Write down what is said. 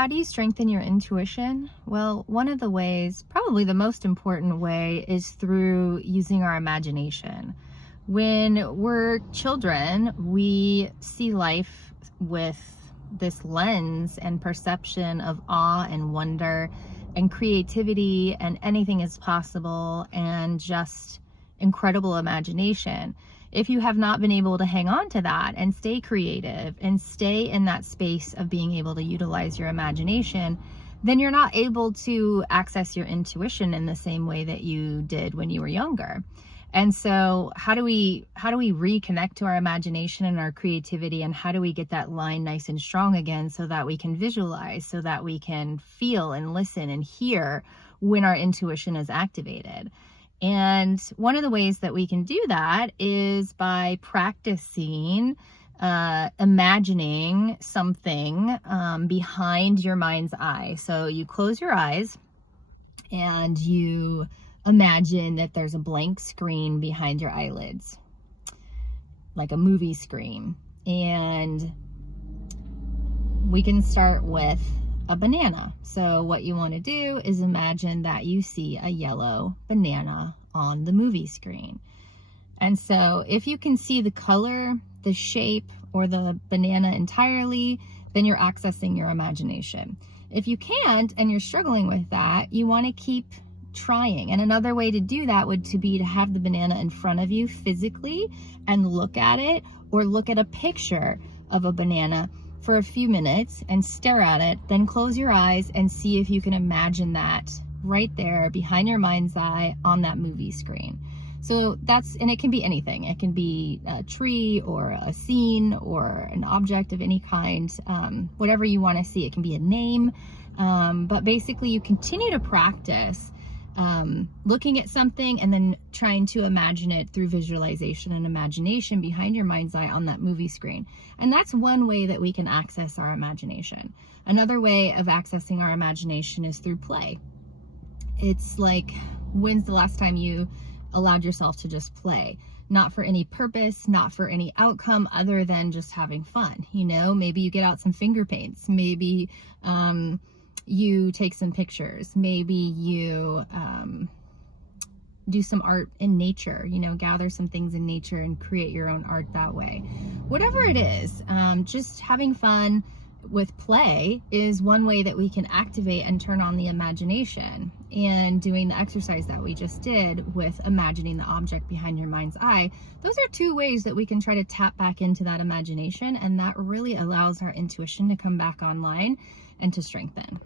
how do you strengthen your intuition? Well, one of the ways, probably the most important way, is through using our imagination. When we're children, we see life with this lens and perception of awe and wonder and creativity, and anything is possible, and just incredible imagination. If you have not been able to hang on to that and stay creative and stay in that space of being able to utilize your imagination, then you're not able to access your intuition in the same way that you did when you were younger. And so how do we reconnect to our imagination and our creativity, and how do we get that line nice and strong again so that we can visualize, so that we can feel and listen and hear when our intuition is activated? And one of the ways that we can do that is by practicing imagining something behind your mind's eye. So you close your eyes and you imagine that there's a blank screen behind your eyelids, like a movie screen. And we can start with a banana. So what you want to do is imagine that you see a yellow banana on the movie screen. And so if you can see the color, the shape, or the banana entirely, then you're accessing your imagination. If you can't and you're struggling with that, you want to keep trying. And another way to do that would be to have the banana in front of you physically and look at it, or look at a picture of a banana for a few minutes and stare at it, then close your eyes and see if you can imagine that right there behind your mind's eye on that movie screen. So and it can be anything. It can be a tree or a scene or an object of any kind, whatever you want to see. It can be a name, but basically you continue to practice looking at something and then trying to imagine it through visualization and imagination behind your mind's eye on that movie screen. And that's one way that we can access our imagination. Another way of accessing our imagination is through play. It's like, when's the last time you allowed yourself to just play? Not for any purpose, not for any outcome other than just having fun. You know, maybe you get out some finger paints, maybe you take some pictures, maybe you do some art in nature, you know, gather some things in nature and create your own art that way. Whatever it is, just having fun with play is one way that we can activate and turn on the imagination. And doing the exercise that we just did with imagining the object behind your mind's eye, those are two ways that we can try to tap back into that imagination, and that really allows our intuition to come back online and to strengthen.